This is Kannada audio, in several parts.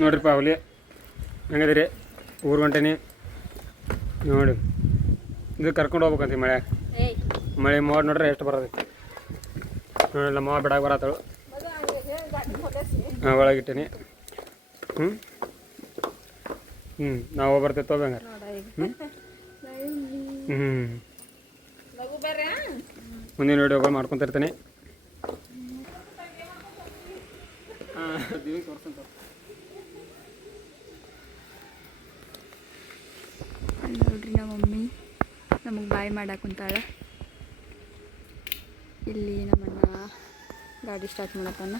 ನೋಡ್ರಿಪ್ಪ ಅವಲಿ ಹೆಂಗದಿರಿ ಊರು ಗಂಟೆನಿ ನೋಡಿ ಇದು ಕರ್ಕೊಂಡು ಹೋಗ್ಬೇಕಂತ ಮಳೆ ಮೋಡ್ ನೋಡ್ರೆ ಎಷ್ಟು ಬರೋದೈತಿ ನೋಡಿಲ್ಲ ಮಾವ ಬಿಡಾಗ ಬರತ್ತಳು ಹಾಂ ಒಳಗಿಟ್ಟೀನಿ ನಾವು ಬರ್ತೈತೆ ತಗೋಂಗಾರ ಮುಂದಿನ ವಿಡಿಯೋಗಳು ಮಾಡ್ಕೊತಿರ್ತೀನಿ ನೋಡ್ರಿ ನಮ್ಮ ಮಮ್ಮಿ ನಮಗೆ ಬಾಯ್ ಮಾಡಾಕುಂತಾಳ ಇಲ್ಲಿ ನಮ್ಮನ್ನ ಗಾಡಿ ಸ್ಟಾರ್ಟ್ ಮಾಡತ್ತಾನ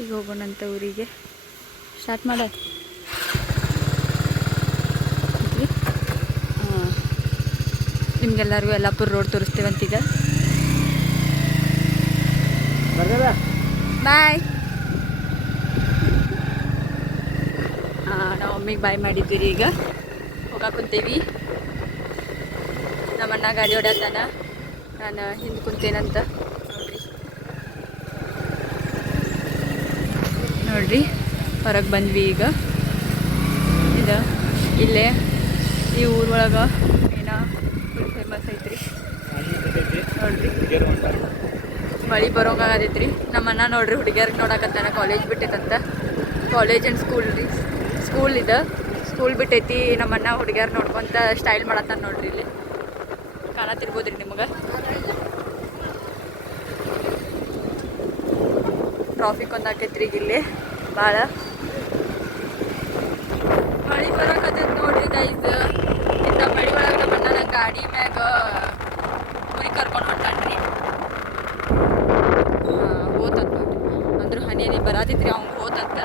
ಈಗ ಹೋಗೋಣಂತ ಊರಿಗೆ ಸ್ಟಾರ್ಟ್ ಮಾಡ ನಿಮ್ಗೆಲ್ಲರಿಗೂ ಯಲ್ಲಾಪುರ ರೋಡ್ ತೋರಿಸ್ತೇವಂತೀಗ ಬಾಯ್ ನಾವು ಮಮ್ಮಿಗೆ ಬಾಯ್ ಮಾಡಿದ್ದೀರಿ ಈಗ ಹೋಗಾಕುಂತೇವಿ ನಮ್ಮಣ್ಣ ಗಾಡಿ ಹೊಡ್ಯಾತಾನ ನಾನು ಹಿಂದೆ ಕುಂತೇನಂತ ನೋಡ್ರಿ ಹೊರಗೆ ಬಂದ್ವಿ ಈಗ ಇದು ಇಲ್ಲೇ ಈ ಊರೊಳಗೆ ಏನೋ ಫುಲ್ ಫೇಮಸ್ ಐತ್ರಿ ನೋಡ್ರಿ ಮಳೆ ಬರೋಂಗಾಗತೈತ್ರಿ ನಮ್ಮಣ್ಣ ನೋಡ್ರಿ ಹುಡುಗಿಯರ್ಗೆ ನೋಡಕತ್ತಾನ ಕಾಲೇಜ್ ಬಿಟ್ಟೈತಂತ ಕಾಲೇಜ್ ಆ್ಯಂಡ್ ಸ್ಕೂಲ್ ರೀ ಸ್ಕೂಲ್ ಇದೆ ಸ್ಕೂಲ್ ಬಿಟ್ಟೈತಿ ನಮ್ಮಣ್ಣ ಹುಡುಗಿಯರ್ ನೋಡ್ಕೊತ ಸ್ಟೈಲ್ ಮಾಡತ್ತಾನ ನೋಡ್ರಿ ಇಲ್ಲಿ ಕಾಣತಿರ್ಬೋದ್ರಿ ನಿಮಗೆ ಟ್ರಾಫಿಕ್ ಒಂದು ಆಕೈತ್ರಿ ಈಗ ಇಲ್ಲಿ ಭಾಳ ಮಳೆ ಬರೋಕತ್ತೈತಿ ನೋಡ್ರಿ ಗೈಸ್ ಇಂಥ ಮಳೆ ಒಳಗೆ ನಮ್ಮಣ್ಣ ಗಾಡಿ ಮ್ಯಾಗ ಊರಿಗೆ ಕರ್ಕೊಂಡು ಹೊಂಟಾನ್ರಿ ಹೋತಂತ ನೋಡ್ರಿ ಅಂದ್ರೂ ಹನಿ ಬರತೈತ್ರಿ ಅವ್ನು ಹೋತಂತ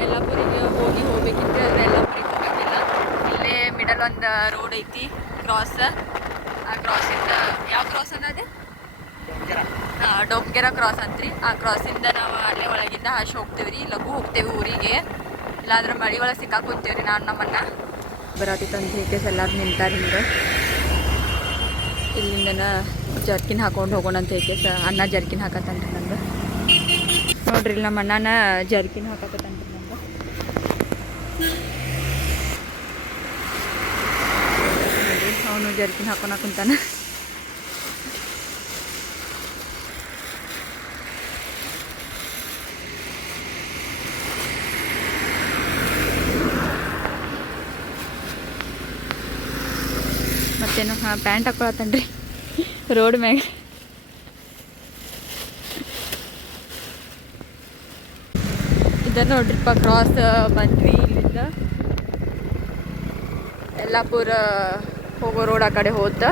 ಯಲ್ಲಾಪುರಿಗೆ ಹೋಗ್ಬೇಕಿತ್ತು ಆದರೆ ಯಲ್ಲಾಪುರಿಗೆ ಹೋಗಂಗಿಲ್ಲ ಇಲ್ಲೇ ಮಿಡಲ್ ಒಂದು ರೋಡ್ ಐತಿ ಕ್ರಾಸ್ ಆ ಕ್ರಾಸಿಂದ ಯಾವ ಕ್ರಾಸ್ ಅನ್ನೋದು ಡೊಂಗೆರ ಕ್ರಾಸ್ ಅಂತ್ರಿ ಆ ಕ್ರಾಸಿಂದ ನಾವು ಅಲ್ಲೇ ಒಳಗಿಂದ ಹಾಶಿ ಹೋಗ್ತೇವೆ ರೀ ಲಘು ಹೋಗ್ತೇವೆ ಊರಿಗೆ ಇಲ್ಲಾಂದ್ರೆ ಮಳೆ ಒಳಗೆ ಸಿಕ್ಕಾಕೊಂತೇವೆ ರೀ ನಾನು ನಮ್ಮನ್ನ ಬರತ್ತಿತ್ತು ಅಂತ ಹೇಗೆ ಎಲ್ಲರೂ ನಿಂತಾರೆ ಹಿಂಗೆ ಇಲ್ಲಿಂದನ ಜರ್ಕಿನ್ ಹಾಕೊಂಡು ಹೋಗೋಣ ಅಂತ ಹೇಗೆ ಅಣ್ಣ ಜರ್ಕಿನ್ ಹಾಕತ್ತನ್ರಿ ನಂಗೆ ನೋಡ್ರಿ ಇಲ್ಲಿ ನಮ್ಮ ಅಣ್ಣನ ಜರ್ಕಿನ್ ಹಾಕತ್ತನ್ರಿ ನಂಗೆ ಅವನು ಜರ್ಕಿನ್ ಹಾಕೊಂಡು ಹಾಕೊಂತಾನ ಮತ್ತೇನು ಪ್ಯಾಂಟ್ ಹಾಕೊಳತ್ತನ್ರಿ ರೋಡ್ ಮ್ಯಾಗ ಇದನ್ನ ನೋಡ್ರಿಪ್ಪ ಕ್ರಾಸ್ ಬಂದ್ವಿ ಇಲ್ಲಿಂದ ಯಲ್ಲಾಪುರ ಹೋಗೋ ರೋಡ್ ಆ ಕಡೆ ಹೋದ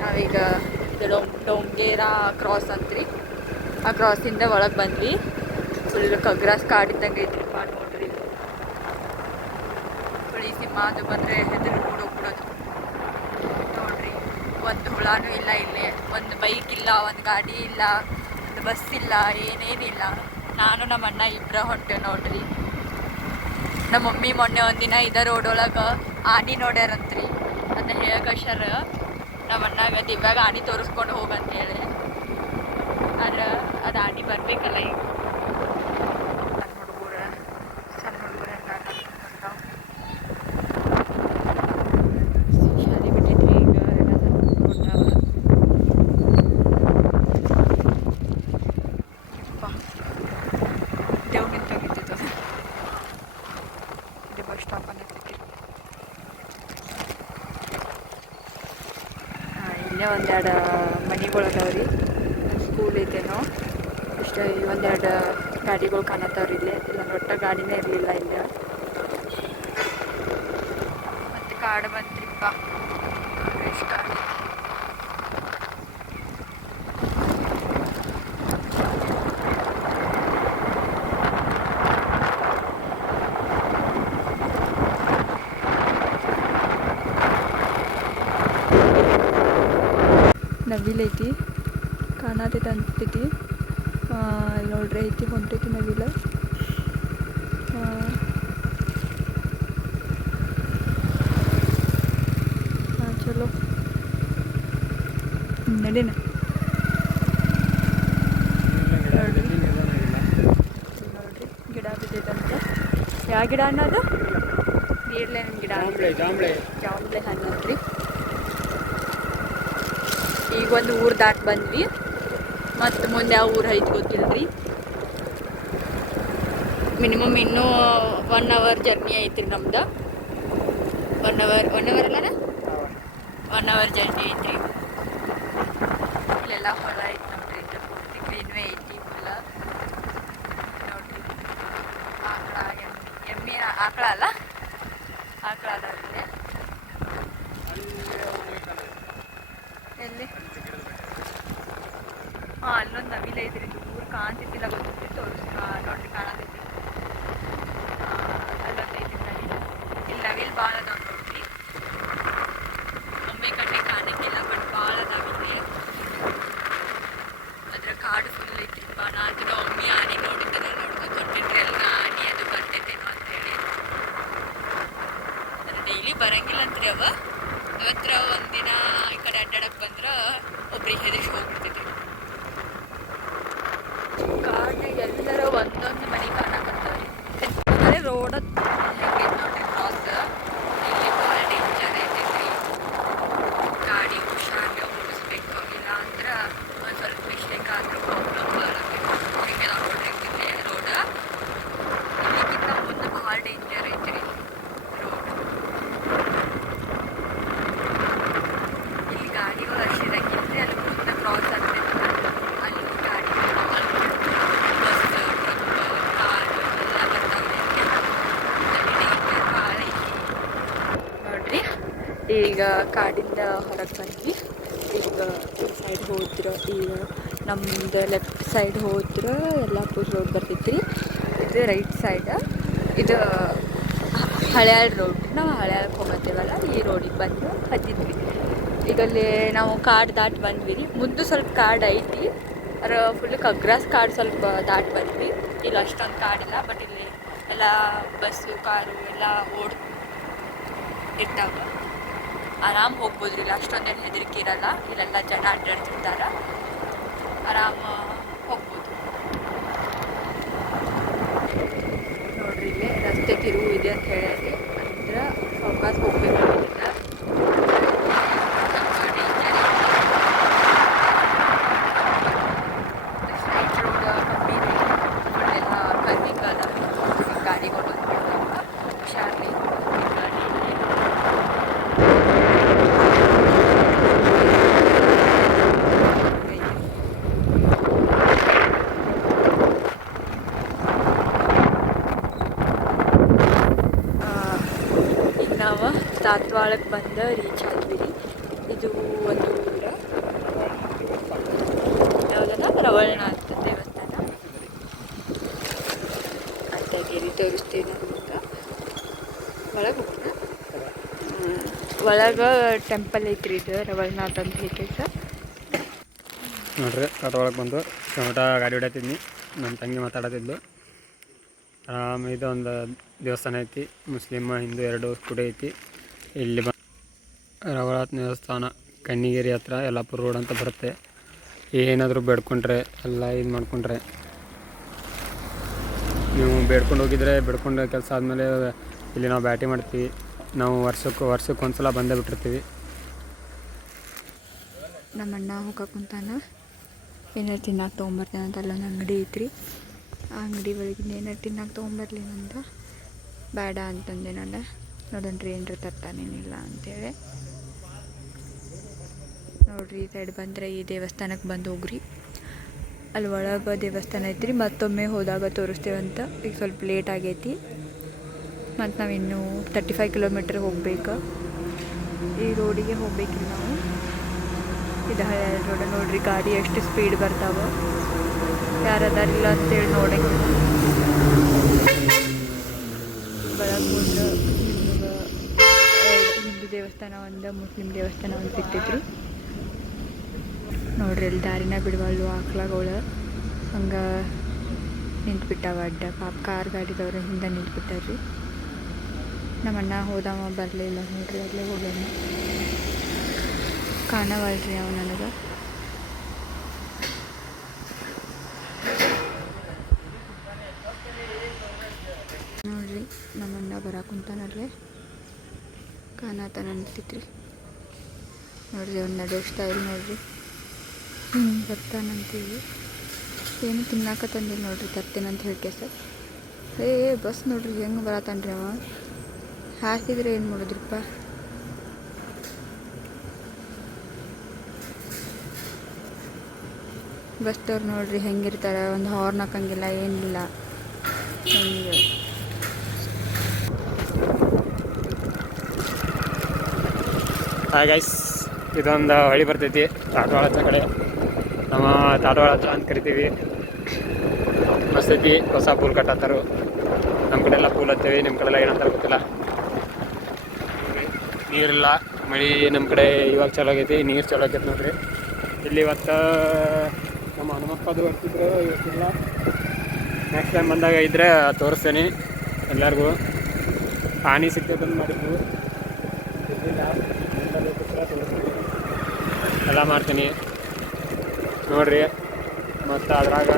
ನಾವೀಗ ಡೊಂಗೇರ ಕ್ರಾಸ್ ಅಂತ್ರಿ ಆ ಕ್ರಾಸಿಂದ ಒಳಗೆ ಬಂದ್ವಿ ಫುಲ್ ಕಗ್ರಾಸ್ ಕಾಡಿದ್ದಂಗೆ ಐತ್ರಿಪ್ಪ ನೋಡ್ರಿ ಹುಳಿ ಸಿಂಹ ಅದು ಬಂದರೆ ಹೆದರು ನೋಡೋಗ್ಬಿಡೋದು ನೋಡ್ರಿ ಒಂದು ಹುಳಾನೂ ಇಲ್ಲ ಇಲ್ಲಿ ಒಂದು ಬೈಕ್ ಇಲ್ಲ ಒಂದು ಗಾಡಿ ಇಲ್ಲ ಒಂದು ಬಸ್ ಇಲ್ಲ ಏನೇನಿಲ್ಲ ನಾನು ನಮ್ಮ ಅಣ್ಣ ಇಬ್ಬರ ಹೊಂಟೇವೆ ನೋಡ್ರಿ ನಮ್ಮ ಮಮ್ಮಿ ಮೊನ್ನೆ ಒಂದಿನ ಇದ ರೋಡ್ ಒಳಗೆ ಆನೆ ನೋಡ್ಯಾರಂತ್ರಿ ಅದನ್ನ ಹೇಳಕಶ್ಯಾರ ನಮ್ಮ ಅಣ್ಣಾಗ ದಿವ್ಯಾಗ ಆನೆ ತೋರಿಸ್ಕೊಂಡು ಹೋಗಂತ ಹೇಳಿ ಆದ್ರೆ ಅದು ಆನೆ ಬರಬೇಕಲ್ಲ ಈಗ ಸಣ್ಣ ಹುಡುಗರು ಶಾಲೆ ಬಿಟ್ಟೈತ್ರಿ ಈಗ ಎಲ್ಲ ಸಣ್ಣ ದೇವ್ ನಿಂತೋಗಿತ್ತು ಇದು ಬಸ್ ಸ್ಟಾಪ್ ಅನ್ನತೈತಿ ಇಲ್ಲೇ ಒಂದೆರಡು ಮನೆಗಳದಾವ್ರಿ ಸ್ಕೂಲ್ ಐತೇನೋ ಇಷ್ಟೇ ಒಂದೆರಡು ಗಾಡಿಗಳು ಕಾಣತ್ತವ್ರಿ ಇಲ್ಲೇ ಇಲ್ಲ ಒಟ್ಟ ಗಾಡಿನೇ ಇರಲಿಲ್ಲ ಇಲ್ಲೇ ಮತ್ತು ಕಾಡು ಬಂತ್ರಿಪ್ಪ ಇಷ್ಟ ನವಿಲ್ ಐತಿ ಕಾಣತೈತಿ ಅಂತೈತಿ ನೋಡ್ರಿ ಐತಿ ಹೊಂಟೈತಿ ನವಿಲ ನಡೀನ ನೋಡ್ರಿ ಗಿಡ ಬಿದ್ದೈತಂತೆ. ಯಾವ ಗಿಡ ಅನ್ನೋದು? ನೀರ್ಲೆ ನಿಮ್ಮ ಗಿಡ ಜಾಂಬ್ಳೆ ಹಣ್ಣು ನೋಡ್ರಿ. ಈಗ ಒಂದು ಊರು ದಾಟಿ ಬಂದ್ವಿ, ಮತ್ತು ಮುಂದೆ ಯಾವ ಊರು ಐತೆ ಗೊತ್ತಿಲ್ಲರಿ. ಮಿನಿಮಮ್ ಇನ್ನೂ 1 hour ಜರ್ನಿ ಐತ್ರಿ ನಮ್ದು. 1 hour ಅಲ್ಲ 1 hour ಜರ್ನಿ ಐತ್ರಿ. ಇಲ್ಲೆಲ್ಲ ಹೊಲ ಐತಿ ನೋಡ್ರಿ, ಪೂರ್ತಿ ಗ್ರೀನ್ವೇ ಐತಿ ಫುಲ್ಲ. ನೋಡ್ರಿ ಆಕಳ ಎಮ್ಮೆ ಆಕಳ ಅಲ್ಲ, ಆಕಳ ಅದಾವಿದೆ. ಎಲ್ಲಿ? ಹಾಂ, ಅಲ್ಲೊಂದು ನವಿಲು ಐತ್ರಿ. ಊರು ಕಾಣ್ತಿದ್ದಿಲ್ಲ, ಗೊತ್ತಿತ್ತು. ನೋಡ್ರಿ ಕಾಣತೈತಿ. ಅಲ್ಲೊಂದು ಐತಿ ನವಿಲು. ಇಲ್ಲಿ ನವಿಲು ಭಾಳ ಅದಾವ ನೋಡ್ರಿ. ಒಮ್ಮೆ ಕಣ್ಣೆ ಕಾಣಕ್ಕಿಲ್ಲ, ಬಟ್ ಭಾಳ ಅದಾವಿಲ್ಲಿ. ಅದ್ರ ಕಾಡು ಫುಲ್ ಐತ್ರಿಪ್ಪ. ನಾನು ಒಮ್ಮೆ ಆನೆ ನೋಡಿದ್ದೆಲ್ಲ ನೋಡ್ಕೊಂಡು ಹೊಂಟಿದ್ರಿ. ಎಲ್ಲ ಆನೆ ಅದು ಬರ್ತೈತೇನೋ ಅಂತೇಳಿ. ಅದು ಡೈಲಿ ಬರಂಗಿಲ್ಲ ಅಂತ್ರಿ ಅವ. ಅವತ್ರ ಒಂದಿನ ಈ ಕಡೆ ಅಡ್ಡಾಡಕ್ಕೆ ಬಂದ್ರೆ ಒಬ್ರಿಗೆ ಹೆದರಿಸಿ ಹೋಗ್ಬಿಡ್ತೈತಿ. ಕಾಡ್ನಾಗ ಎಲ್ಲರ ಒಂದೊಂದು ಮನೆ ಕಾಣಕತ್ತಾವ್ರಿ. ಅದೇ ರೋಡ್ ಹೆಂಗೈತೆ ನೋಡ್ರಿ ಕ್ರಾಸ್. ಇಲ್ಲಿ ಭಾಳ ಡೇಂಜರ್ ಐತೈತ್ರಿ. ಗಾಡಿ ಹುಷಾರಾಗಿ ಓಡಿಸ್ಬೇಕು, ಇಲ್ಲ ಅಂದ್ರೆ ಒಂದು ಸ್ವಲ್ಪ ಮಿಸ್ಟೇಕ್ ಆದ್ರೂ ಪ್ರಾಬ್ಲಮ್ ಭಾಳ ಹೆಂಗೆ ನಾವು ನೋಡ್ರಿ ರೋಡ್. ಇಲ್ಲಿಗಿಂತ ಮುಂದೆ ಭಾಳ ಡೇಂಜರ್ ಐತ್ರಿ ರೋಡ್. ಇಲ್ಲಿ ಗಾಡಿಗಳು ಅಷ್ಟೇ ಇರಂಗಿಲ್ರಿ, ಅಲ್ಲಿ ಮುಂದೆ ಕ್ರಾಸ್ ಆಗ್ತೈತಿ. ಅಲ್ಲಿ ಗಾಡಿ ಬಸ್ ಟ್ರಕ್ ಕಾರ್ ಎಲ್ಲ ಬರ್ತಾವ್ರಿ. ಭಾಳ ಐತಿ ನೋಡ್ರಿ. ಈಗ ಕಾಡಿಂದ ಹೊರಗೆ ಬಂದ್ವಿ. ಈಗ ಈ ಸೈಡ್ ಹೋದ್ರೆ, ಈಗ ನಮ್ದು ಲೆಫ್ಟ್ ಸೈಡ್ ಹೋದ್ರೆ ಯಲ್ಲಾಪುರ ರೋಡ್ ಬರ್ತೈತ್ರಿ. ಇದು ರೈಟ್ ಸೈಡ್, ಇದು ಹಳ್ಯಾಳ್ ರೋಡ್. ನಾವು ಹಳ್ಯಾಳಕ್ಕೆ ಹೋಗತ್ತೀವಲ್ಲ, ಈ ರೋಡಿಗೆ ಬಂದು ಹತ್ತಿದ್ವಿ. ಈಗ ಅಲ್ಲಿ ನಾವು ಕಾಡು ದಾಟಿ ಬಂದ್ವಿ ರೀ. ಮುಂದೆ ಸ್ವಲ್ಪ ಕಾಡು ಐತಿ, ಅದ್ರ ಫುಲ್ ಕಗ್ರಾಸ್ ಕಾಡು ಸ್ವಲ್ಪ ದಾಟಿ ಬಂದ್ವಿ. ಇಲ್ಲಿ ಅಷ್ಟೊಂದು ಕಾಡಿಲ್ಲ, ಬಟ್ ಇಲ್ಲಿ ಎಲ್ಲ ಬಸ್ಸು ಕಾರು ಎಲ್ಲ ಇರ್ತಾವ. ಆರಾಮ್ ಹೋಗ್ಬೋದ್ರಿ. ಇಲ್ಲಿ ಅಷ್ಟೊಂದೇನು ಹೆದರಿಕೆ ಇರಲ್ಲ. ಇಲ್ಲೆಲ್ಲ ಜನ ಅಡ್ಡಾಡ್ತಿರ್ತಾರೆ, ಆರಾಮ ಹೋಗ್ಬೋದು ನೋಡ್ರಿ. ಇಲ್ಲಿ ರಸ್ತೆ ತಿರುವು ಇದೆ ಅಂತ ಹೇಳಿ, ಅಂದ್ರೆ ಸಾವ್ಕಾಶ ಹೋಗ್ಬೇಕು. ಗಾಡಿಗಳು ಹುಷಾರ್ಲಿ ಈಗ ನಾವು ಸಾತ್ವಾಳಕ್ಕೆ ಬಂದು ರೀಚ್ ಆದ್ವಿ ರೀ. ಇದು ಒಂದು ಊರ ಯಾವುದನ್ನ ರವಳನಾಥ ದೇವಸ್ಥಾನ ಅಂತ ಗಿರಿ ತೋರಿಸ್ತೀನಿ ನಮ್ಗೆ. ಒಳಗೆ ಹೋಗೋಣ. ಒಳಗೆ ಟೆಂಪಲ್ ಐತ್ರಿ, ಇದು ರವಳನಾಥ ಅಂತ ಐತೆ ಸರ್. ನೋಡ್ರಿ ಆಟೋ ಒಳಗೆ ಬಂದು ಟೊಮೆಟ ಗಾಡಿ ಹೊಡ್ಯತಿದ್ನಿ. ನಮ್ಮ ತಂಗಿ ಮಾತಾಡತಿದ್ಲು. ಆರಾಮ ಇದು ಒಂದು ದೇವಸ್ಥಾನ ಐತಿ, ಮುಸ್ಲಿಮ್ ಹಿಂದೂ ಎರಡು ಕೂಡಿ ಐತಿ. ಇಲ್ಲಿ ರವಳನಾಥ ದೇವಸ್ಥಾನ ಕಣ್ಣಿಗೇರಿ ಹತ್ರ ಯಲ್ಲಾಪುರ ರೋಡ್ ಅಂತ ಬರುತ್ತೆ. ಏನಾದರೂ ಬೇಡ್ಕೊಂಡ್ರೆ ಎಲ್ಲ ಇದು ಮಾಡ್ಕೊಂಡ್ರೆ, ನೀವು ಬೇಡ್ಕೊಂಡು ಹೋಗಿದ್ರೆ ಬೇಡ್ಕೊಂಡು ಕೆಲಸ ಆದಮೇಲೆ ಇಲ್ಲಿ ನಾವು ಬ್ಯಾಟಿ ಮಾಡ್ತೀವಿ. ನಾವು ವರ್ಷಕ್ಕೆ ಒಂದು ಸಲ ಬಂದೇ ಬಿಟ್ಟಿರ್ತೀವಿ. ನಮ್ಮ ಅಣ್ಣ ಹೋಗಕ್ಕೆ ಕುಂತಾನ, ಏನಾರು ತಿನ್ನಕ್ಕೆ ತೊಗೊಂಬರ್ತೇನೆ ಅಂತ. ಅಲ್ಲೊಂದು ಅಂಗಡಿ ಐತ್ರಿ, ಆ ಅಂಗಡಿ ಒಳಗಿಂದ ಏನಾರು ತಿನ್ನಕ್ಕೆ ತೊಗೊಂಬರ್ಲಿ ಅಂತ. ಬೇಡ ಅಂತಂದೆ ನಾನು. ನೋಡೋಣ್ರಿ ಏನಾರು ತರ್ತಾನೇನಿಲ್ಲ ಅಂತೇಳಿ. ನೋಡ್ರಿ ಈ ಸೈಡ್ ಬಂದರೆ ಈ ದೇವಸ್ಥಾನಕ್ಕೆ ಬಂದು ಹೋಗ್ರಿ. ಅಲ್ಲಿ ಒಳಗೆ ದೇವಸ್ಥಾನ ಐತ್ರಿ. ಮತ್ತೊಮ್ಮೆ ಹೋದಾಗ ತೋರಿಸ್ತೇವಂತ. ಈಗ ಸ್ವಲ್ಪ ಲೇಟ್ ಆಗೈತಿ, ಮತ್ತು ನಾವು ಇನ್ನೂ 35 ಕಿಲೋಮೀಟ್ರ್ ಹೋಗ್ಬೇಕು. ಈ ರೋಡಿಗೆ ಹೋಗ್ಬೇಕಿಲ್ಲ ನಾವು. ಇದು ಹಳೆ ರೋಡ್ ನೋಡ್ರಿ. ಗಾಡಿ ಎಷ್ಟು ಸ್ಪೀಡ್ ಬರ್ತಾವ, ಯಾರದಾರಿಲ್ಲ ಅಂತೇಳಿ ನೋಡಂಗಿಲ್ಲ. ಒಳಗೆ ಹೋದ್ರೆ ನಿಮ್ಗೆ ಹಿಂದೂ ದೇವಸ್ಥಾನ ಒಂದು, ಮುಸ್ಲಿಮ್ ದೇವಸ್ಥಾನ ಒಂದು ಸಿಗ್ತೈತ್ರಿ. ನೋಡ್ರಿ ಅಲ್ಲಿ ದಾರಿನ ಬಿಡುವಲ್ಲು ಆಕಳಗಳು ಹಂಗೆ ನಿಂತ್ಬಿಟ್ಟಾವ ಅಡ್ಡ. ಪಾಪ ಕಾರ್ ಗಾಡಿದವ್ರು ಹಿಂದೆ ನಿಂತ್ಬಿಟ್ಟಾರ್ರಿ. ನಮ್ಮ ಅಣ್ಣ ಹೋದವ ಬರಲಿಲ್ಲ ನೋಡ್ರಿ, ಅಲ್ಲೇ ಹೋಗ್ಯಾನ. ಕಾಣವಲ್ರಿ ಅವ ನನಗೆ. ನಮ್ಮಣ್ಣ ಬರಾಕುಂತಾನಲ್ಲೇ ಕಾಣತಾನ ಅನಿಸ್ತೈತ್ರಿ. ನೋಡ್ರಿ ಅವ್ನು ನಡೆಯೋ ಸ್ಟೈಲ್ ನೋಡ್ರಿ, ಹಿಂಗೆ ಬರ್ತಾನಂತೀವಿ. ಏನು ತಿನ್ನಾಕ ತಂದಿಲ್ಲ ನೋಡ್ರಿ, ತರ್ತೇನಂತ ಹೇಳ್ಕೆ ಸರ್. ಬಸ್ ನೋಡ್ರಿ ಹೆಂಗೆ ಬರತ್ತಾನ್ರಿ ಅವ. ಹಾಕಿದ್ರೆ ಏನು ಮಾಡೋದ್ರಪ್ಪ. ಬಸ್ದವ್ರು ನೋಡ್ರಿ ಹೆಂಗಿರ್ತಾರೆ, ಒಂದು ಹಾರ್ನ್ ಹಾಕಂಗಿಲ್ಲ ಏನಿಲ್ಲ. ಹೆಂಗೆ ಹಾಯ್ ಗೈಸ್, ಇದೊಂದು ಹಳ್ಳಿ ಬರ್ತೈತಿ ತಾಟವಾಳಜ ಕಡೆ. ನಮ್ಮ ತಾಟವಾಳಜ ಅಂತ ಕರಿತೀವಿ. ಮಸ್ತ್ ಐತಿ, ಹೊಸ ಪೂಲ್ ಕಟ್ಟತ್ತಾರು. ನಮ್ಮ ಕಡೆ ಎಲ್ಲ ಪೂಲ್ ಹತ್ತೇವಿ, ನಿಮ್ಮ ಕಡೆ ಎಲ್ಲ ಏನಂತಾರೆ ಗೊತ್ತಿಲ್ಲ. ನೀರಿಲ್ಲ, ಮಳೆ ನಮ್ಮ ಕಡೆ ಇವಾಗ ಚಲೋ ಆಗೈತಿ, ನೀರು ಚಲೋ ಆಗೈತೆ ನೋಡ್ರಿ. ಇಲ್ಲಿ ಇವತ್ತು ನಮ್ಮ ಹನುಮಪ್ಪದು ಬರ್ತಿದ್ರು, ಇವತ್ತಿಲ್ಲ. ನೆಕ್ಸ್ಟ್ ಟೈಮ್ ಬಂದಾಗ ಇದ್ದರೆ ತೋರಿಸ್ತೇನೆ ಎಲ್ಲರಿಗೂ. ಹಾನಿ ಸಿಗ್ತೈತಂದು ಮಾಡಿದ್ವು, ಎಲ್ಲ ಮಾಡ್ತೀನಿ ನೋಡ್ರಿ. ಮತ್ತು ಅದ್ರಾಗ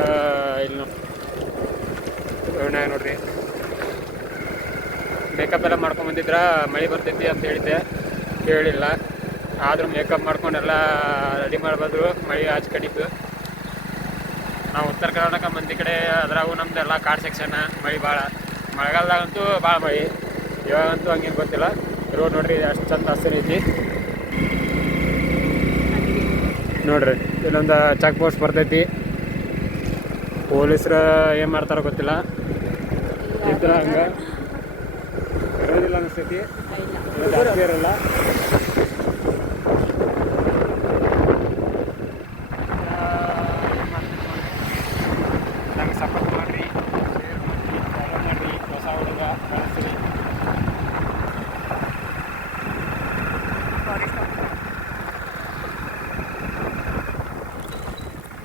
ಇಲ್ಲಿ ನೋಡ್ರಿ ಮೇಕಪ್ ಎಲ್ಲ ಮಾಡ್ಕೊಂಬಂದಿದ್ರ ಮಳೆ ಬರ್ತೈತಿ ಅಂತ ಹೇಳಿದ್ದೆ, ಕೇಳಿಲ್ಲ. ಆದರೂ ಮೇಕಪ್ ಮಾಡ್ಕೊಂಡೆಲ್ಲ ರೆಡಿ ಮಾಡ್ಬಂದ್ರು, ಮಳೆ ಆಚೆ ಕಡಿತು. ನಾವು ಉತ್ತರ ಕರ್ನಾಟಕ ಮಂದಿ ಕಡೆ, ಅದ್ರಾಗೂ ನಮ್ದೆಲ್ಲ ಕಾಡು ಸೆಕ್ಷನ್, ಮಳೆ ಭಾಳ. ಮಳೆಗಾಲದಾಗಂತೂ ಭಾಳ ಮಳೆ, ಇವಾಗಂತೂ ಹಂಗೇನು ಗೊತ್ತಿಲ್ಲ. ರೋಡ್ ನೋಡ್ರಿ ಅಷ್ಟು ಚಂದ ಹಸಿರು ಐತಿ ನೋಡ್ರಿ. ಇಲ್ಲೊಂದು ಚೆಕ್ ಪೋಸ್ಟ್ ಬರ್ತೈತಿ, ಪೊಲೀಸರು ಏನು ಮಾಡ್ತಾರೋ ಗೊತ್ತಿಲ್ಲ. ಇದ್ರ ಹಂಗೆ ಇರೋದಿಲ್ಲ ಅನಿಸ್ತೈತಿ, ಜಾಸ್ತಿ ಇರಲ್ಲ. ನಮ್ಗೆ ಸಪೋರ್ಟ್ ಮಾಡಿರಿ, ಫಾಲೋ ಮಾಡಿರಿ, ಹೊಸ ಹುಡುಗ ಕಳಿಸ್ರಿ.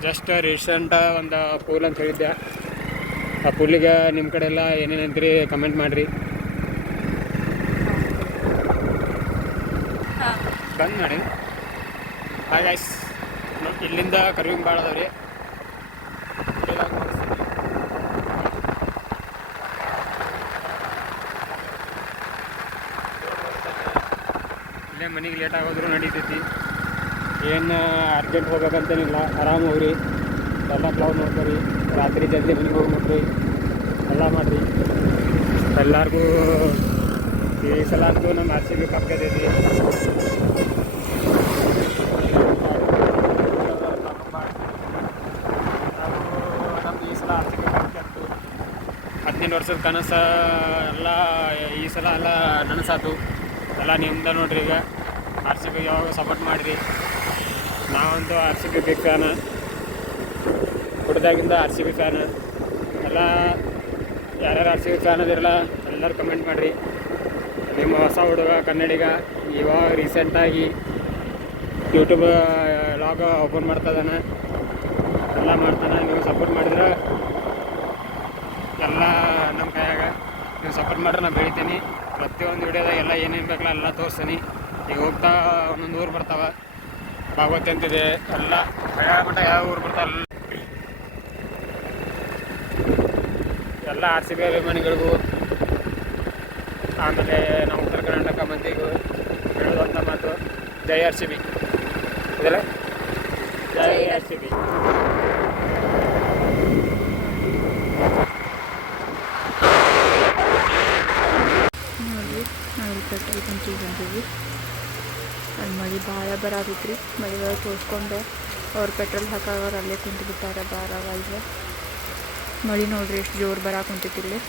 ಜಸ್ಟ್ ರೀಸೆಂಟ ಒಂದು ಪೂಲ್ ಅಂತ ಹೇಳಿದ್ದೆ. ಆ ಪೂಲಿಗೆ ನಿಮ್ಮ ಕಡೆ ಎಲ್ಲ ಏನೇನು ಅಂತೀರಿ ಕಮೆಂಟ್ ಮಾಡಿರಿ. ಬಂದ್ ಮಾಡಿ. ಹಾಯ್ ಗೈಸ್, ಇಲ್ಲಿಂದ ಕರ್ವಿಂಗ್ ಭಾಳ ಅದಾವ ರೀ. ಇಲ್ಲೇ ಮನೆಗೆ ಲೇಟ್ ಆಗೋದ್ರೂ ನಡೀತೈತಿ, ಏನು ಅರ್ಜೆಂಟ್ ಹೋಗ್ಬೇಕಂತೇನಿಲ್ಲ. ಆರಾಮ್ ಹೋಗ್ರಿ, ಎಲ್ಲ ಕ್ಲೌಡ್ ನೋಡ್ಕೊರಿ, ರಾತ್ರಿ ಜಲ್ದಿ ಮನೆಗೆ ಹೋಗಿ ನೋಡ್ರಿ, ಎಲ್ಲ ಮಾಡಿರಿ. ಎಲ್ಲರಿಗೂ ಈ ಸಲ ಅಂತೂ ನಮ್ಮ RCB ಕಪ್ಪಿದೈತಿ. ನಮ್ದು ಈ ಸಲ RCB ಕಪ್ಪಿತ್ತು. 15 ವರ್ಷದ ಕನಸು ಎಲ್ಲ ಈ ಸಲ ಎಲ್ಲ ನನಸಾತು. ಎಲ್ಲ ನಿಮ್ದ ನೋಡ್ರಿ. ಈಗ RCB ಯಾವಾಗ ಸಪೋರ್ಟ್ ಮಾಡಿರಿ. ನಾವಂತೂ RCB ಬಿಗ್ ಫ್ಯಾನ್, ಹುಡ್ದಾಗಿಂದ RCB ಫ್ಯಾನ್. ಎಲ್ಲ ಯಾರ್ಯಾರು RCB ಫ್ಯಾನ್ ಅದಿರಲ್ಲ ಎಲ್ಲರೂ ಕಮೆಂಟ್ ಮಾಡಿರಿ. ನಿಮ್ಮ ಹೊಸ ಹುಡುಗ ಕನ್ನಡಿಗ ಇವಾಗ ರೀಸೆಂಟಾಗಿ ಯೂಟ್ಯೂಬ್ ಲಾಗ್ ಓಪನ್ ಮಾಡ್ತಾಯಿದ್ದಾನೆ, ಎಲ್ಲ ಮಾಡ್ತಾನೆ. ನೀವು ಸಪೋರ್ಟ್ ಮಾಡಿದ್ರೆ ಎಲ್ಲ ನಮ್ಮ ಕೈಯಾಗ. ನೀವು ಸಪೋರ್ಟ್ ಮಾಡಿದ್ರೆ ನಾನು ಬೆಳಿತೀನಿ. ಪ್ರತಿಯೊಂದು ವಿಡಿಯೋದಾಗ ಎಲ್ಲ ಏನೇನು ಬೇಕಲ್ಲ ಎಲ್ಲ ತೋರಿಸ್ತೀನಿ. ಈಗ ಹೋಗ್ತಾ ಒಂದೊಂದು ಊರು ಬರ್ತಾವೆ, ಭಾಗವತಿ ಅಂತಿದೆ, ಎಲ್ಲ ಬೆಳೆ ಮಟ್ಟ ಯಾವ ಊರು ಬರ್ತಾವಲ್ಲ ಎಲ್ಲ RCB ಅಭಿಮಾನಿಗಳಿಗೂ, ಆಮೇಲೆ ನಾವು ಉತ್ತರ ಕರ್ನಾಟಕ ಮಂದಿಗೂ ಹೇಳುವಂಥ ಮಾತು, ಜೈ RCB. ಇದೆಲ್ಲ ಜೈ RCB. ನೋಡಿರಿ, ನಾವು ಪೆಟ್ರೋಲ್ ಬಂಕಿಗೆ ಬಂದೀವಿ. ಅಲ್ಲಿ ಮಳೆ ಭಾಳ ಬರಾತೈತ್ರಿ. ಮಳೆ ಒಳಗೆ ತೋರಿಸ್ಕೊಂಡು ಅವ್ರು ಪೆಟ್ರೋಲ್ ಹಾಕೋರು ಅಲ್ಲೇ ಕುಂತು ಬಿಟ್ಟಾರ ಬಾರವಾಲ್ವ. ಮಳೆ ನೋಡ್ರಿ ಎಷ್ಟು ಜೋರು ಬರಾಕುಂತೈತಿ. ಇಲ್ಲಿ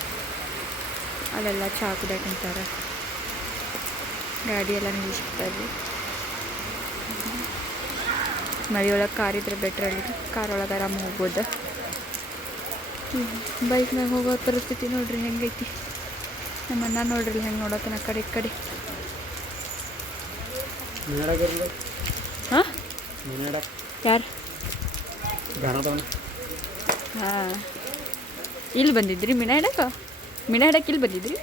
ಅಲ್ಲೆಲ್ಲ ಚಾ ಕುಡಿಯಾಕ ಕುಂತಾರ, ಗಾಡಿ ಎಲ್ಲ ನಿಲ್ಲಿಸ್ತಾರೆ. ಮಳೆ ಒಳಗೆ ಕಾರ್ ಇದ್ರೆ ಬೆಟ್ರ್ ಅಲ್ಲಿ, ಕಾರ್ ಒಳಗೆ ಆರಾಮ ಹೋಗ್ಬೋದು. ಬೈಕ್ನಾಗ ಹೋಗೋ ಪರಿಸ್ಥಿತಿ ನೋಡ್ರಿ ಹೆಂಗೈತಿ. ನಮ್ಮ ಅಣ್ಣ ನೋಡ್ರಿ ಹೆಂಗೆ ನೋಡತ್ತಾನ ಕಡೆ ಈ ಕಡೆ. ಹಾಂ ಯಾರು? ಹಾಂ, ಇಲ್ಲಿ ಬಂದಿದ್ರಿ ಮೀನಾ ಹಿಡಕ್ಕೆ? ಮೀನಾ ಹಿಡಕ್ಕೆ ಇಲ್ಲಿ ಬಂದಿದ್ರಿ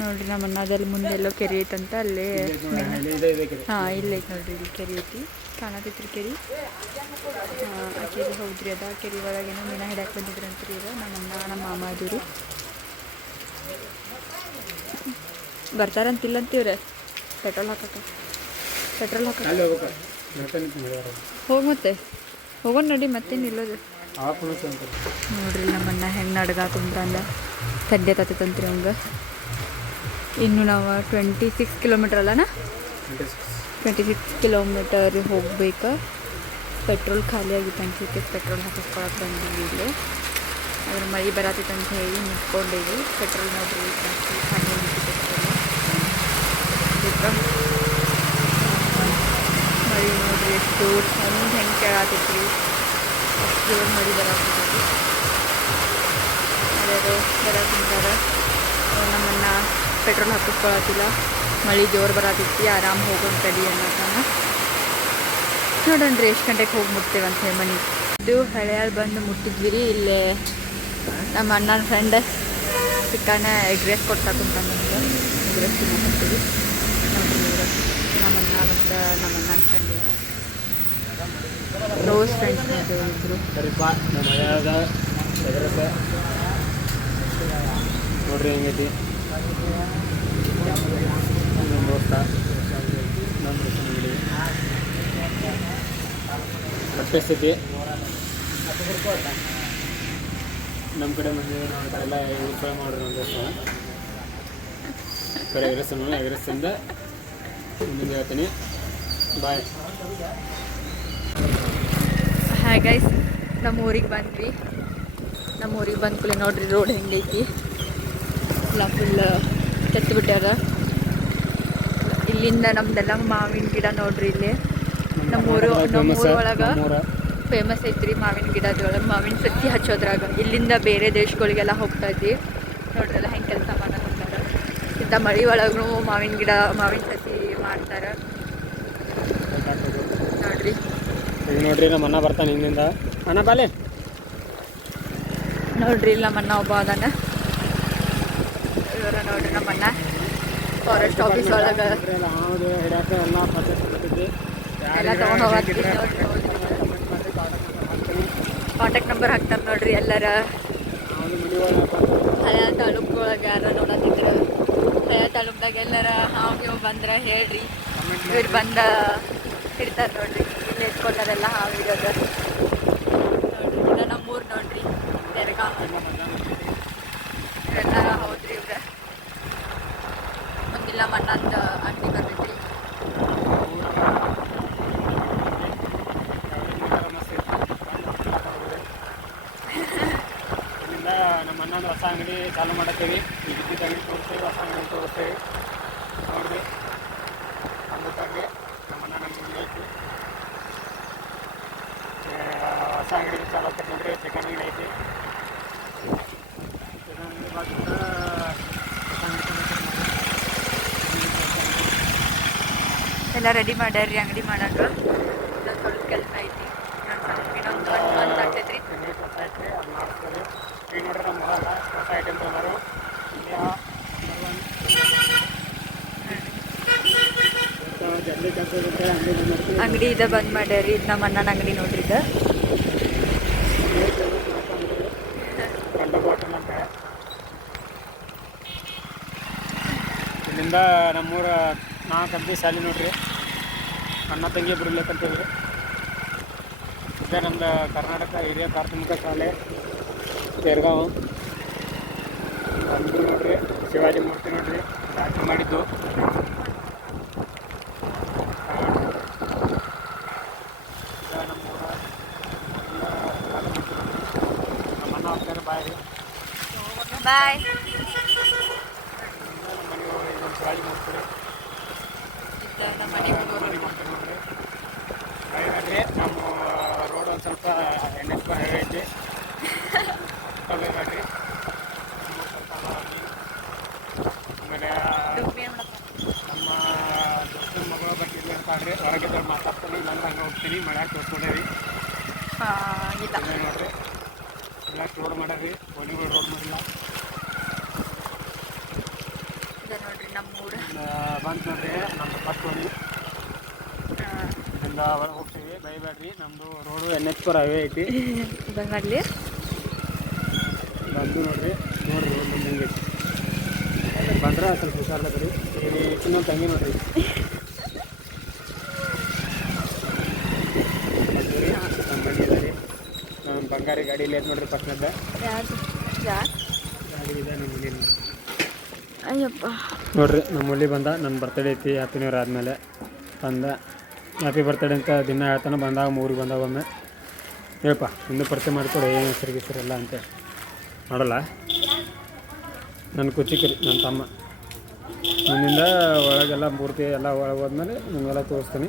ನೋಡ್ರಿ. ನಮ್ಮ ಅಣ್ಣದಲ್ಲಿ ಮುಂದೆ ಎಲ್ಲೋ ಕೆರೆ ಐತಂತ, ಅಲ್ಲೇ ಹಾಂ ಇಲ್ಲೈತೆ ನೋಡ್ರಿ. ಇಲ್ಲಿ ಕೆರೆ ಐತಿ, ಕಾಣತೈತ್ರಿ ಕೆರೆ. ಆ ಕೆರೆ ಹೌದ್ರಿ, ಅದ ಕೆರೆ ಒಳಗೇನೋ ಮೀನಾ ಹಿಡಕ್ಕೆ ಬಂದಿದ್ರಂತ್ರಿ. ಇದು ನಮ್ಮ ಅಣ್ಣ ನಮ್ಮ ಮಾಮ ಅದೂರಿ. ಬರ್ತಾರಂತಿಲ್ಲಂತೀವ್ರೆ ಪೆಟ್ರೋಲ್ ಹಾಕಕ್ಕೆ ಅಲ್ಲಿ ಹೋಗ್ಬೇಕು ಮೆಟ್ಟ ನಿಂತು ಮಳೆ ಹೋಗಿ ಮತ್ತೆ ಹೋಗೋಣ ನಡಿ ಮತ್ತೆ ನಿಲ್ಲೋದು ಆ ಪುನಃ ಅಂತಾರೆ ನೋಡ್ರಿ ನಮ್ಮಣ್ಣ ಹೆಂಗೆ ನಡ್ಗ ಕುಂತಂದ ಸದ್ಯ ತತ್ತಂತ್ರಿ ಅವಂಗೆ ಇನ್ನು ನಾವು 26 ಕಿಲೋಮೀಟ್ರ್ ಅಲ್ಲನ 26 ಕಿಲೋಮೀಟರ್ ಹೋಗ್ಬೇಕು ಪೆಟ್ರೋಲ್ ಖಾಲಿ ಆಗಿತ್ತು ಅನ್ಸುತ್ತೆ ಪೆಟ್ರೋಲ್ ಹಾಕಿಸ್ಕೊಳಕ್ಕೆ ಬಂದಿವಿ ಇಲ್ಲಿ ಅದ್ರ ಮಳೆ ಬರತ್ತಿತ್ತು ಅಂತ ಹೇಳಿ ನಿಂತ್ಕೊಂಡಿವಿ ಪೆಟ್ರೋಲ್ ನೋಡ್ರಿ ಖಾಲಿ ಆಗಿತ್ತು ಪೆಟ್ರೋಲ್ ಮಳೆ ನೋಡ್ರಿ ಎಷ್ಟು ಹೆಂಗೆ ಕೇಳಾತೈತ್ರಿ ಅಷ್ಟು ಜೋರು ಮಳೆ ಬರತ್ತೈತಿ ಅದೇ ಬರತ್ತಿದ್ದಾರೆ ನಮ್ಮನ್ನ ಪೆಟ್ರೋಲ್ ಹಾಕಿಸ್ಕೊಳತ್ತಿಲ್ಲ ಮಳೆ ಜೋರು ಬರತ್ತೈತಿ ಆರಾಮ್ ಹೋಗೋಣ ತಡಿ ಅನ್ನೋದನ್ನ ನೋಡೋಣ್ರಿ ಎಷ್ಟು ಗಂಟೆಗೆ ಹೋಗಿ ಮುಟ್ತೇವೆ ಅಂತ ಹೇಳಿ ಮನೆ ಇದು ಹಳೆಯಾಳು ಬಂದು ಮುಟ್ಟಿದ್ವಿ ರೀ ಇಲ್ಲೇ ನಮ್ಮ ಅಣ್ಣನ ಫ್ರೆಂಡ್ ಚಿಕನ್ ಎಗ್ ರೈಸ್ ಕೊಡ್ತಾಕಂತ ನಮ್ಗೆ ಎಗ್ ರೈಸ್ ತಿನ್ನೋಕ್ಕಿವಿ ನೋಡ್ರಿ ಇವ್ರು ನಮ್ಮ ಅಣ್ಣ ಮತ್ತು ನಮ್ಮ ಅಣ್ಣನ ಫ್ರೆಂಡ್ ಕ್ಲೋಸ್ ಫ್ರೆಂಡ್ಸ್ ಇಬ್ಬರು ಸರಿಪ್ಪ ನಮ್ಮ ಮಳೆಯಾದ ನೋಡ್ರಿ ಹೆಂಗೈತಿ ನಮ್ಮ ದೋಸ್ತ ನಮ್ಮ ಅಂಗಡಿ ಬಟ್ಟೆ ಸ್ಥಿತಿ ನಮ್ಮ ಕಡೆ ಮಂದಿ ಎಲ್ಲ ರೂಪಾಯಿ ಮಾಡ್ರಿ ನಮ್ಮ ದೋಸ್ತ ಬರೀ ಎಗ್ರೆಸ್ಸಿಂದ ಮುಂದೆ ಹೇಳ್ತೀನಿ ಬಾಯ್ ಹಾಯ್ ಗೈಸ್ ನಮ್ಮ ಊರಿಗೆ ಬಂದ್ವಿ ನಮ್ಮ ಊರಿಗೆ ಬಂದ ಕೂಡಲೇ ನೋಡ್ರಿ ರೋಡ್ ಹೆಂಗೈತಿ ಎಲ್ಲ ಫುಲ್ ಕೆತ್ತಬಿಟ್ಟಾರ ಇಲ್ಲಿಂದ ನಮ್ದೆಲ್ಲ ಮಾವಿನ ಗಿಡ ನೋಡ್ರಿ ಇಲ್ಲಿ ನಮ್ಮೂರು ಒಳಗೆ ಫೇಮಸ್ ಐತ್ರಿ ಮಾವಿನ ಗಿಡದೊಳಗೆ ಮಾವಿನ ಸಸಿ ಹಚ್ಚೋದ್ರಾಗ ಇಲ್ಲಿಂದ ಬೇರೆ ದೇಶಗಳಿಗೆಲ್ಲ ಹೋಗ್ತಾ ಇದ್ವಿ ನೋಡ್ರಿ ಎಲ್ಲ ಹೆಂಗೆ ಕೆಲಸ ಮಾಡಕಂತಾರೆ ಇಂಥ ಮಳೆ ಒಳಗೂ ಮಾವಿನ ಸಸಿ ಮಾಡ್ತಾರೆ ನೋಡ್ರಿ ಈಗ ನೋಡ್ರಿ ನಮ್ಮ ಅಣ್ಣ ಬರ್ತಾನೆ ಹಿಂದಿಂದ ಅಣ್ಣ ಬಾಲೆ ನೋಡ್ರಿ ಇಲ್ಲಿ ನಮ್ಮ ಅಣ್ಣ ಒಬ್ಬ ಅದಾನ ಇವರ ನೋಡ್ರಿ ನಮ್ಮ ಅಣ್ಣ ಫಾರೆಸ್ಟ್ ಆಫೀಸ್ ಒಳಗೆ ಎಲ್ಲ ತೊಗೊಂಡು ಹೋಗತ್ತೀವಿ ಕಾಂಟ್ಯಾಕ್ಟ್ ನಂಬರ್ ಹಾಕ್ತಾರೆ ನೋಡ್ರಿ ಎಲ್ಲರ ಹಳೆಯ ತಾಲೂಕು ಒಳಗೆ ಯಾರು ನೋಡತ್ತಿದ್ರು ಹಳೆಯ ತಾಲೂಕ್ದಾಗ ಎಲ್ಲರ ಹಾವು ಬಂದ್ರೆ ಹೇಳ್ರಿ ಇವ್ರು ಬಂದ ಹಿಡ್ತಾರೆ ನೋಡ್ರಿ ಇಲ್ಲಿ ಇಟ್ಕೊಂಡಾರೆಲ್ಲ ಹಾವು ಇರೋದು ನೋಡ್ರಿ ಇದು ನಮ್ಮೂರು ನೋಡ್ರಿ ತೆರಗಾ ಇವೆಲ್ಲ ಹೌದ್ರಿ ಇವ್ರ ಒಂದಿಲ್ಲ ಮಣ್ಣಂದ ಅಂಗಡಿ ಬರ್ತೈತ್ರಿ ಇಲ್ಲಿಂದ ನಮ್ಮ ಅಣ್ಣನ ಹೊಸ ಅಂಗಡಿ ಚಾಲು ಮಾಡತ್ತೀವಿ ಈಗ ಅಂಗಡಿ ತೋರಿಸ್ತೇವೆ ಹೊಸ ಅಂಗಡಿ ತೋರಿಸ್ತೇವೆ ನೋಡ್ರಿ ಅದಕ್ಕಾಗಿ ನಮ್ಮ ಅಣ್ಣ ನಮ್ಗೆ ಐತಿ ಹೊಸ ಅಂಗಡಿ ಚಾಲು ಆಗ್ತದೆ ನೋಡ್ರಿ ಚಿಕನ್ ಅಂಗಡಿ ಐತಿ ಚಿಕನ್ ಅಂಗಡಿ ಬಾಕಿಂದ ಎಲ್ಲ ರೆಡಿ ಮಾಡ್ಯಾರ್ರಿ ಅಂಗಡಿ ಮಾಡಕ್ಕೆ ಸ್ವಲ್ಪ ಕೆಲಸ ಐತಿ ಇನ್ನೊಂದು 1 ಮಂತ್ ಆಗ್ತೈತ್ರಿ ಅಂಗಡಿ ಕೊಡ್ತಾ ಐತ್ರಿ ಅದು ಮಾಡಿಸ್ತಾರೆ ಈಗ ನೋಡ್ರಿ ನಮ್ಮ ಹೊಲ ಹೊಸ ಐಟಮ್ ತೊಗೊಂಡಾರು ಜಲ್ದಿ ಕೆಲಸ ಇರುತ್ತೆ ಅಂಗಡಿ ಬಂದು ಅಂಗಡಿ ಇದೆ ಬಂದ್ ಮಾಡ್ಯಾರಿ ಇದು ನಮ್ಮ ಅಣ್ಣನ ಅಂಗಡಿ ನೋಡ್ರಿ ಇದು ಇಲ್ಲಿಂದ ನಮ್ಮೂರ 4 ಕಂಪ್ನಿ ಶಾಲೆ ನೋಡ್ರಿ ಅಣ್ಣ ತಂಗಿ ಬಿಡ್ಬೇಕಂತೇಳಿ ಇದೇ ನಮ್ದು ಕರ್ನಾಟಕ ಹಿರಿಯ ಪ್ರಾಥಮಿಕ ಶಾಲೆ ತೆರಗಾಂವ್ ಬಂದು ನೋಡ್ರಿ ಶಿವಾಜಿ ಮೂರ್ತಿ ನೋಡ್ರಿ ರಾತ್ರಿ ಮಾಡಿದ್ದು ನಮ್ಮ ಅಣ್ಣ ಹೋಗ್ತಾರೆ ಬಾಯ್ ರೀ ಬಾಯ್ ಶಿವಾಜಿ ಮೂರ್ತಿ ನಮ್ಮ ಮನೆ ನೋಡ್ರಿ ನಮ್ಮ ರೋಡ್ ಒಂದು ಸ್ವಲ್ಪ NH ಹೈವೇ ಐತಿ ಕಮ್ಮಿ ಮಾಡಿರಿ ಆಮೇಲೆ ನಮ್ಮ ದೋಸ್ತನ ಮಗಳು ಬರ್ತಿದ್ವಿ ಅಂತ ಹೇಳ್ರಿ ಹೊರಗೆ ಮಾತಾಡ್ತೀನಿ ನಾನು ಹಂಗೆ ಹೋಗ್ತೀನಿ ಮಳೆ ತೋರಿಸ್ಕೊಂಡೇವಿ ಇಲ್ಲ ನೋಡ್ರಿ ಎಲ್ಲ ರೋಡ್ ಮಾಡ್ಯಾರಿ ಒಲಿಗಳು ರೋಡ್ ಮಾಡಿಲ್ಲ ಇದೆ ನೋಡ್ರಿ ನಮ್ಮೂರು ಬಂತು ನೋಡ್ರಿ ನಮ್ದು ಫಸ್ಟ್ ಓಣಿ ಇಲ್ಲಿಂದ ಹೊರಗೆ ಹೋಗ್ತೀವಿ ಬೈಬೇಡ್ರಿ ನಮ್ಮದು ರೋಡು NH ಹೈವೇ ಐತಿ ಬಂದ್ ಮಾಡ್ಲಿ ಬಂದು ನೋಡ್ರಿ ರೋಡ್ ಮುಂದೆ ಹೆಂಗೈತಿ ಬಂದು ಅಂದ್ರೆ ಸ್ವಲ್ಪ ಹುಷಾರ್ಲತ್ತರಿ ಇಲ್ಲಿ ಇನ್ನೊಂದು ತಂಗಿ ನೋಡ್ರಿ ನಮ್ಮ ಮನೆ ಇದೆ ನಮ್ಮ ಬಂಗಾರಿ ಗಾಡಿ ಇಲ್ಲಿ ಐತೆ ನೋಡ್ರಿ ಪಕ್ಕದ ಯಾರು ಗಾಡಿ ಇದೆ ನಮ್ಮ ಮನೇಲಿ ಅಯ್ಯಪ್ಪ ನೋಡ್ರಿ ನಮ್ಮ ಹುಲಿ ಬಂದ ನನ್ನ ಬರ್ತಡೇ ಐತಿ ಹ್ಯಾಪಿ ನ್ಯೂ ಇಯರ್ ಆದಮೇಲೆ ಬಂದ ಹ್ಯಾಪಿ ಬರ್ತಡೇ ಅಂತ ದಿನ ಹೇಳ್ತಾನೆ ಬಂದಾಗ ಊರಿಗೆ ಬಂದಾಗ ಒಮ್ಮೆ ಹೇಳಪ್ಪ ಇನ್ನೂ ಪರಿಚಯ ಮಾಡಿಕೊಡಿ ಏನು ಹೆಸರಿಗಿಸರಿಲ್ಲ ಅಂತೇಳಿ ನೋಡಲ್ಲ ನನ್ನ ಕುಚಿಕರಿ ನನ್ನ ತಮ್ಮ ನನ್ನಿಂದ ಒಳಗೆಲ್ಲ ಪೂರ್ತಿ ಎಲ್ಲ ಒಳಗೆ ಹೋದ್ಮೇಲೆ ನಿಮಗೆಲ್ಲ ತೋರಿಸ್ತೀನಿ